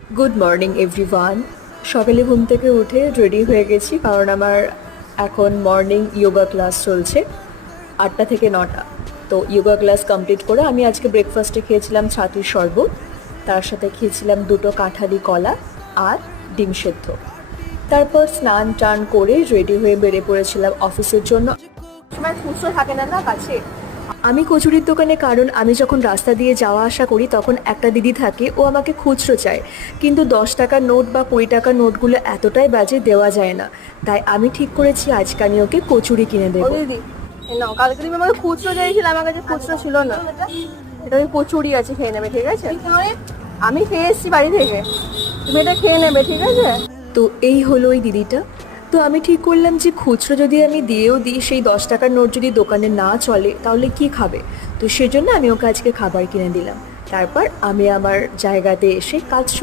Good morning everyone. সকালে ঘুম থেকে উঠে রেডি হয়ে গেছি, কারণ আমার এখন মর্নিং যোগা ক্লাস চলছে 8টা থেকে 9টা। তো যোগা ক্লাস কমপ্লিট করে আমি আজকে ব্রেকফাস্টে খেয়েছিলাম ছাতুর শরবত, তার সাথে খেয়েছিলাম 2টো কাঁঠালি কলা আর ডিম সেদ্ধ। তারপর স্নান টান করে রেডি হয়ে বেরিয়ে পড়েছিলাম অফিসের জন্য। সময় খুচরো থাকে না না কাছে। আমি কচুরির দোকানে, কারণ আমি যখন রাস্তা দিয়ে যাওয়া আসা করি তখন একটা দিদি থাকে, ও আমাকে খুচরো চায়, কিন্তু 10 টাকার নোট বা 20 টাকার নোটগুলো এতটাই বাজে, দেওয়া যায় না। তাই আমি ঠিক করেছি আজকে আমি ওকে কচুরি কিনে ও দেবো। দিদি, নাও, কালকে তুমি আমাকে খুচরো চাইছিলে, আমার কাছে খুচরো ছিল না। এটা ওই কচুরি আছে, খেয়ে নেবে, ঠিক আছে? আমি খেয়ে এসেছি বাড়ি থেকে, তুমি এটা খেয়ে নেবে, ঠিক আছে? তো এই হলো ওই দিদিটা। তো আমি ঠিক করলাম যে খুচরো যদি আমি দিয়েও দিই, সেই 10 টাকার নোট যদি দোকানে না চলে তাহলে কি খাবে। তো সেজন্য আমি ওকে আজকে খাবার কিনে দিলাম। তারপর আমি আমার জায়গাতে এসে কাজ শুরু